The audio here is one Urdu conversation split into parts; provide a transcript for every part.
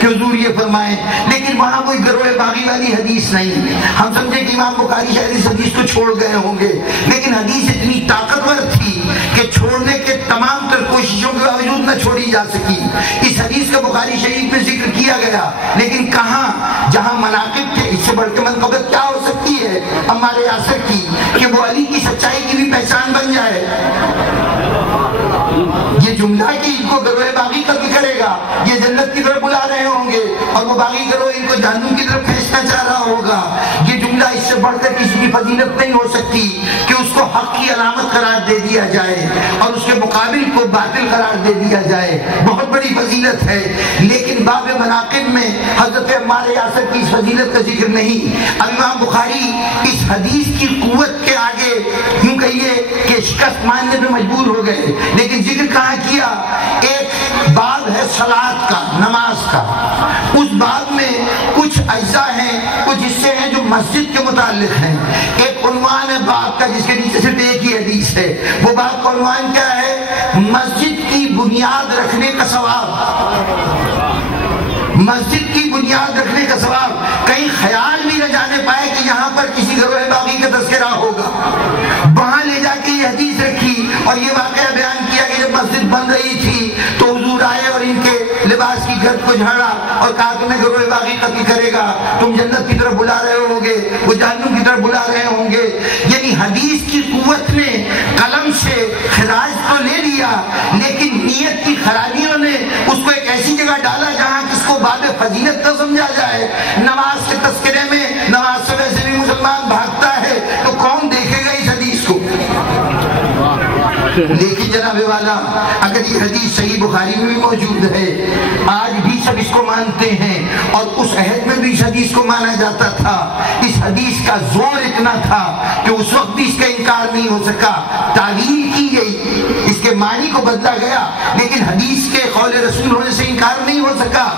کہ حضور یہ فرمائیں، لیکن وہاں کوئی گروہ باغی والی حدیث نہیں ہے۔ ہم سمجھے کہ امام بخاری شاید اس حدیث کو چھوڑ گئے ہوں گے، لیکن حدیث اتنی طاقتور تھی کہ چھوڑنے کے تمام تر کوششوں کے باوجود نہ چھوڑی جا سکی۔ اس حدیث کا بخاری شریف میں ذکر کیا گیا، لیکن کہاں؟ جہاں مناقب تھے۔ اس سے بڑھ کے منقبت کیا ہو سکتی ہے عمار یاسر کی کہ وہ علی کی سچائی کی بھی پہچان بن جائے؟ یہ جملہ کہ ان کو گروہ باغی قتل کرے گا، یہ جنت کی طرف بلا رہے ہوں گے، اور وہ باغی گروہ ان کو جہنم کی طرف کھینچنا چاہ رہا ہوگا، یہ جملہ اس سے بڑھ کر کسی کی فضیلت نہیں ہو سکتی کہ اس کو حق کی علامت قرار دے دیا جائے اور اس کے مقابل کو باطل قرار دے دیا جائے۔ بہت بڑی فضیلت ہے، لیکن باب مناقب میں حضرت عمار یاسر کی اس فضیلت کا ذکر نہیں۔ اب امام بخاری اس حدیث کی قوت کے آگے یوں کہیے کہ شکست ماننے پہ مجبور ہو گئے، لیکن ذکر کہاں کیا؟ ایک باب ہے صلاۃ کا، نماز کا، اس باب میں کچھ اجزاء ہیں، کچھ حصے ہیں جو مسجد کے متعلق ہیں۔ ایک عنوان ہے باب کا جس کے نیچے صرف ایک ہی حدیث ہے، وہ باب کا عنوان کیا ہے؟ مسجد کی بنیاد رکھنے کا ثواب۔ مسجد کی بنیاد رکھنے کا ثواب۔ کہیں خیال بھی نہ جانے پائے کہ یہاں پر کسی گروہ باغی کا تذکرہ ہوگا، وہاں لے جا کے یہ حدیث رکھی اور یہ واقعہ بیان کیا کہ جب مسجد بن رہی تھی تو حضور آئے اور ان کے لباس کی گرد کو جھاڑا اور کہا تمہیں گروہ باغی قتل کرے گا، تم جنت کی طرف بلا رہے ہوگے، وہ جہنم کی طرف بلا رہے ہوں گے۔ یعنی حدیث کی قوت نے قلم سے خراج تو لے لیا، لیکن نیت کی خرابیوں نے اس کو ایک ایسی جگہ ڈالا جہاں کس کو باب فضیلت نہ سمجھا جائے۔ نماز کے تذکرے میں نماز سے ویسے بھی مسلمان بھاگتا ہے تو کون دیکھے گا اس حدیث کو؟ لیکن جناب والا اگر یہ حدیث صحیح بخاری میں بھی موجود ہے، آج بھی سب اس کو مانتے ہیں، اور اس عہد میں بھی اس حدیث کو مانا جاتا تھا۔ اس حدیث کا زور اتنا تھا کہ اس وقت بھی اس کا انکار نہیں ہو سکا، تعویل کی گئی، اس کے معنی کو بدلا گیا، لیکن حدیث کے قول رسول ہونے سے انکار نہیں ہو سکا۔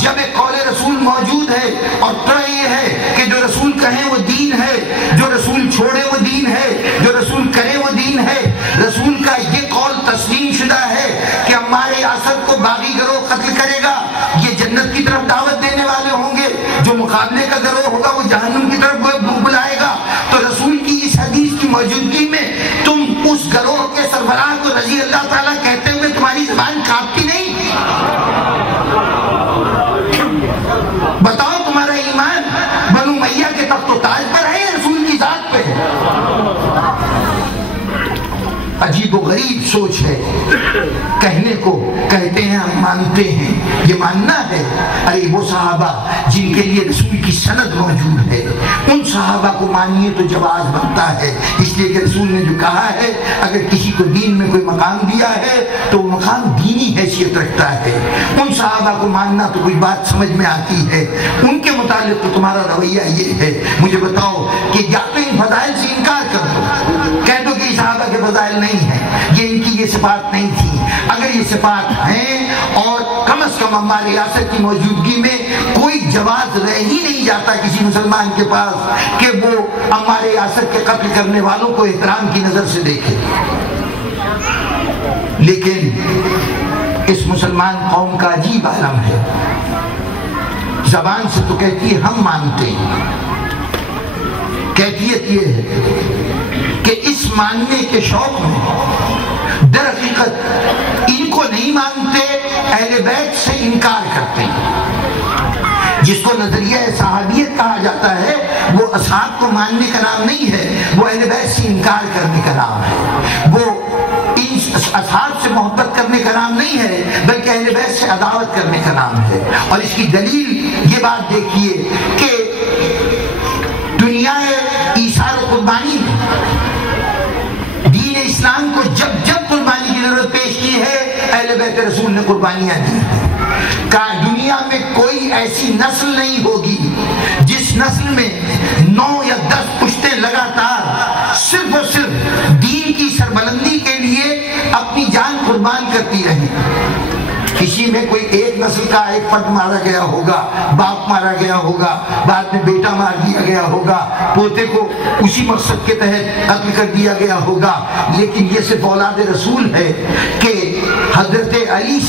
جب ایک قول رسول موجود ہے اور طرح یہ ہے کہ جو رسول کہیں وہ دین ہے، جو رسول چھوڑے وہ دین ہے، جو رسول کرے وہ دین ہے، رسول کا یہ قول تسلیم شدہ ہے کہ عمار یاسر کو باغی گروہ قتل کرے گا، یہ جنت کی طرف دعوت دینے والے ہوں گے، جو مقابلے کا گروہ ہوگا وہ جہنم کی طرف بلائے گا، تو رسول کی اس حدیث کی موجودگی میں تم اس گروہ کے سربراہ کو رضی اللہ تعالیٰ کہتے ہوئے تمہاری زبان کانپتی نہیں؟ بتاؤ تمہارا ایمان بنو امیہ کے تخت و تاج پر ہے یا رسول کی ذات پہ ہے؟ عجیب و غریب سوچ ہے، کہنے کو کہتے ہیں ہم مانتے ہیں، یہ ماننا ہے؟ ارے وہ صحابہ جن کے لیے رسول کی سند موجود ہے، ان صحابہ کو مانیے تو جواز بنتا ہے، اس لیے کہ رسول نے جو کہا ہے اگر کسی کو دین میں کوئی مقام دیا ہے تو وہ مقام دینی حیثیت رکھتا ہے، ان صحابہ کو ماننا تو کوئی بات سمجھ میں آتی ہے، ان کے متعلق تو تمہارا رویہ یہ ہے۔ مجھے بتاؤ کہ یا تو ان فضائل سے انکار کر دو، کہہ دو کہ صحابہ کے فضائل نہیں ہیں، یہ ان کی یہ صفات نہیں تھی، اگر یہ صفات ہیں اور کم از کم عمار یاسر کی موجودگی میں کوئی جواز رہ ہی نہیں جاتا کسی مسلمان کے پاس کہ وہ عمار یاسر کے قتل کرنے والوں کو احترام کی نظر سے دیکھے۔ لیکن اس مسلمان قوم کا عجیب عالم ہے، زبان سے تو کہتی ہے ہم مانتے ہیں، کیفیت یہ ہے کہ اس ماننے کے شوق میں در حقیقت ان کو نہیں مانتے، اہل بیت سے انکار کرتے ہیں۔ جس کو نظریہ صحابیت کہا جاتا ہے وہ اصحاب کو ماننے کا نام نہیں ہے، وہ اہل بیت سے انکار کرنے کا نام ہے، وہ ان اصحاب سے محبت کرنے کا نام نہیں ہے بلکہ اہل بیت سے عداوت کرنے کا نام ہے۔ اور اس کی دلیل یہ بات دیکھیے کہ دنیا ایثار و قربانی دین اسلام کو جب جب قربانی کی ضرورت پیش کی ہے اہل بیت رسول نے قربانیاں دی ہیں۔ کہا دنیا میں کوئی ایسی نسل نہیں ہوگی جس نسل میں 9 یا 10 پشتیں لگاتار صرف اور صرف دین کی سربلندی کے لیے اپنی جان قربان کرتی رہیں۔ کسی میں کوئی ایک نسل کا ایک فرد مارا گیا ہوگا، باپ مارا گیا ہوگا، بعد میں بیٹا مار دیا گیا ہوگا، پوتے کو اسی مقصد کے تحت قتل کر دیا گیا ہوگا، لیکن یہ صرف اولاد رسول ہے کہ حضرت علی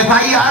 FIR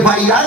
FIR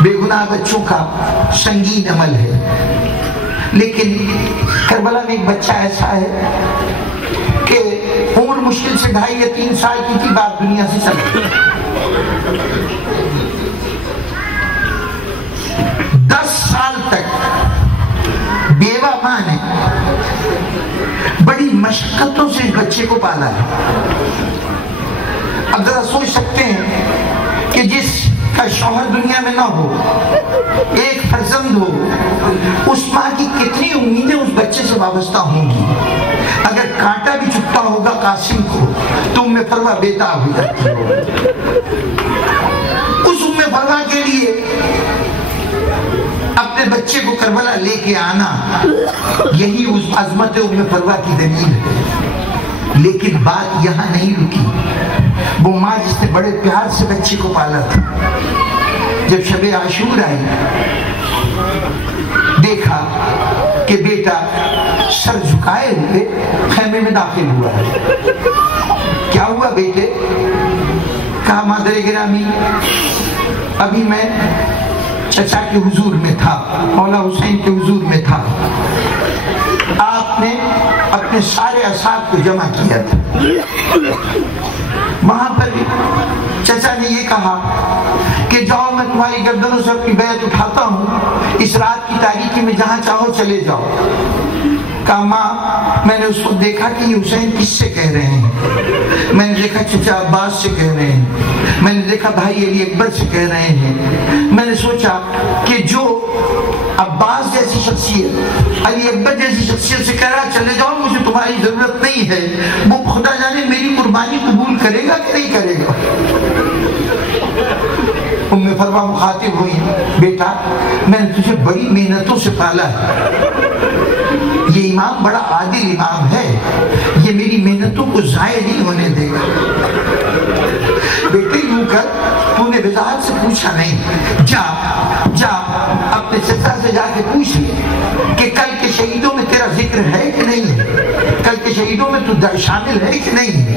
بے گناہ بچوں کا سنگین عمل ہے، لیکن کربلا میں ایک بچہ ایسا ہے کہ عمر مشکل سے 2.5 یا 3 سال کی تھی، بات دنیا سے چل گئی۔ 10 سال تک بیوہ ماں نے بڑی مشقتوں سے اس بچے کو پالا ہے۔ اب ذرا سوچ سکتے ہیں کہ جس کا شوہر دنیا میں نہ ہو، ایک فرزند ہو، اس ماں کی کتنی امیدیں اس بچے سے وابستہ ہوں گی۔ اگر کانٹا بھی چپتا ہوگا قاسم کو تو ام فروا بےتاب ہو جاتی ہو۔ اس ام فروا کے لیے اپنے بچے کو کربلا لے کے آنا، یہی اس عظمت ام فروا کی دلیل ہے۔ لیکن بات یہاں نہیں رکی۔ وہ ماں جس نے بڑے پیار سے بچے کو پالا تھا، جب شب عاشور آئی، دیکھا کہ بیٹا سر جھکائے ہوئے خیمے میں داخل ہوا ہے۔ کیا ہوا بیٹے؟ کہا مادر گرامی، ابھی میں چچا کے حضور میں تھا، مولا حسین کے حضور میں تھا، آپ نے اپنے سارے اصحاب کو جمع کیا تھا۔ وہاں پر چچا نے یہ کہا کہ جاؤ، میں تمہاری گردنوں سے اپنی بیعت اٹھاتا ہوں، اس رات کی تاریکی میں جہاں چاہو چلے جاؤ۔ کہا ماں، میں نے اس کو دیکھا کہ یہ حسین کس سے کہہ رہے ہیں؟ میں نے دیکھا چچا عباس سے کہہ رہے ہیں، میں نے دیکھا بھائی علی اکبر سے کہہ رہے ہیں۔ میں نے سوچا کہ جو عباس جیسی شخصیت، علی اکبر جیسی شخصیت سے کہہ رہا چلے جاؤ، مجھے تمہاری ضرورت نہیں ہے، وہ خدا جانے میری قربانی قبول کرے گا کہ نہیں کرے گا۔ ام فروا مخاطب ہوئی، بیٹا میں نے تجھے بڑی محنتوں سے پالا ہے، یہ امام بڑا عادل امام ہے، یہ میری محنتوں کو ضائع نہیں ہونے دے گا۔ بیٹے یوں کر، تو نے وضاحت سے پوچھا نہیں، جا اپنے چچا سے جا کے پوچھ لے کہ کل کے شہیدوں میں تیرا ذکر ہے کہ نہیں ہے، کل کے شہیدوں میں تو شامل ہے کہ نہیں ہے۔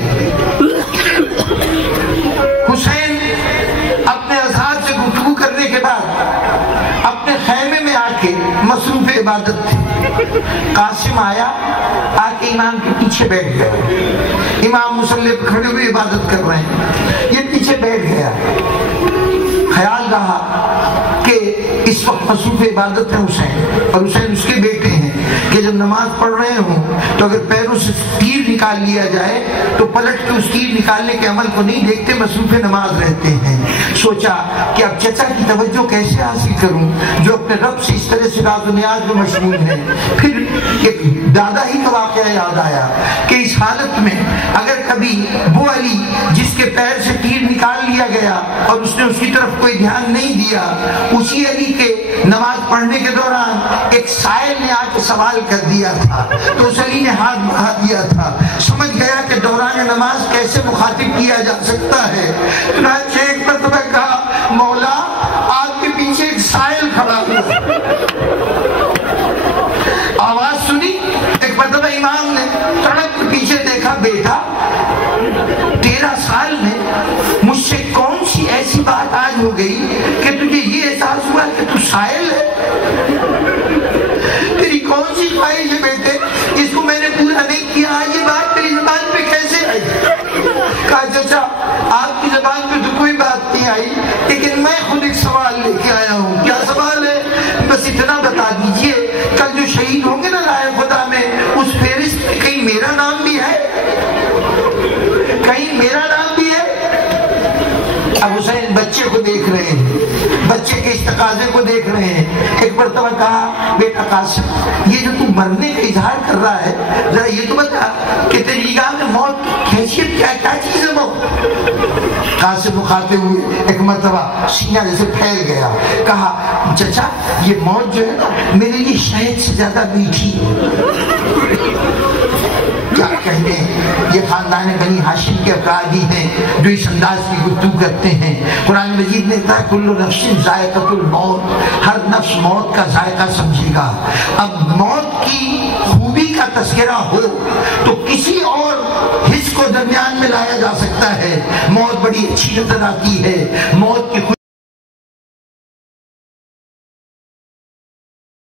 حسین اپنے اصحاب سے گفتگو کرنے کے بعد اپنے خیمے میں آ کے مصروف عبادت تھے۔ قاسم آیا، آ کے امام کے پیچھے بیٹھ گیا۔ امام مصلی پہ کھڑے ہوئے عبادت کر رہے ہیں، یہ پیچھے بیٹھ گیا۔ خیال رہا کہ اس وقت مصروف عبادت ہے حسین، اور حسین اس کے بیٹے ہیں کہ جب نماز پڑھ رہے ہوں تو اگر پیروں سے تیر نکال لیا جائے تو پلٹ کے اس تیر نکالنے کے عمل کو نہیں دیکھتے، مصروف نماز رہتے ہیں۔ سوچا کہ اب چچا کی توجہ کیسے حاصل کروں جو اپنے رب سے اس طرح سے راز و نیاز میں مشغول ہے۔ پھر ایک دادا ہی کا واقعہ یاد آیا کہ اس حالت میں اگر کبھی وہ علی جس کے پیر سے تیر نکال لیا گیا اور اس نے اس کی طرف کوئی دھیان نہیں دیا، اسی علی کے نماز پڑھنے کے دوران ایک سائل نے آ کے سوال کر دیا تھا تو اس علی نے ہاتھ بڑھا دیا تھا، سمجھ گیا کہ دوران نماز کیسے مخاطب کیا جا سکتا ہے۔ چنانچہ ایک مرتبہ کہا مولا آپ کے پیچھے ایک سائل کھڑا ہوا۔ آواز سنی، ایک مرتبہ امام نے سڑک کے پیچھے دیکھا، بیٹا 13 سال میں مجھ سے کون سی ایسی بات آج ہو گئی کہ تجھے یہ احساس ہوا کہ تو سائل ہے؟ تیری کون سی خواہش ہے بیٹے جس کو میں نے پورا نہیں کیا؟ آج یہ بات میری زبان پہ کیسے آئی؟ کہا چچا آپ کی زبان پہ تو کوئی بات نہیں آئی، لیکن میں خود ایک سوال لے کے آیا ہوں۔ کیا سوال ہے؟ بس اتنا بتا دیجئے، کل جو شہید ہوں گے نا رائے خدا میں، اس فہرست میں کہیں میرا نام بھی ہے؟ کہیں میرا نام بھی ہے؟ اب حسین بچے کو دیکھ رہے ہیں، بچے کے اس تقاضے کو دیکھ رہے ہیں۔ ایک مرتبہ کہا بیٹا قاسم، یہ جو تم مرنے کا اظہار کر رہا ہے، ذرا یہ تو بتا کہ تیری نگاہ میں موت کی حیثیت کیا چیز ہے؟ موت قاسم مخاطب ہوئے، ایک مرتبہ سینہ جیسے پھیل گیا، کہا چچا یہ موت جو ہے نا میرے لیے شہد سے زیادہ میٹھی ہے۔ کیا کہتے ہیں، یہ خاندان بنی ہاشم کے افراد ہی ہیں جو اس انداز کی گفتگو کرتے ہیں۔ قرآن مجید نے کہا کل نفس ذائقۃ الموت، ہر نفس موت کا ذائقہ سمجھے گا۔ اب موت کی خوبی کا تذکرہ ہو تو کسی اور حص کو درمیان میں لایا جا سکتا ہے۔ موت بڑی اچھی نظر آتی ہے، موت کی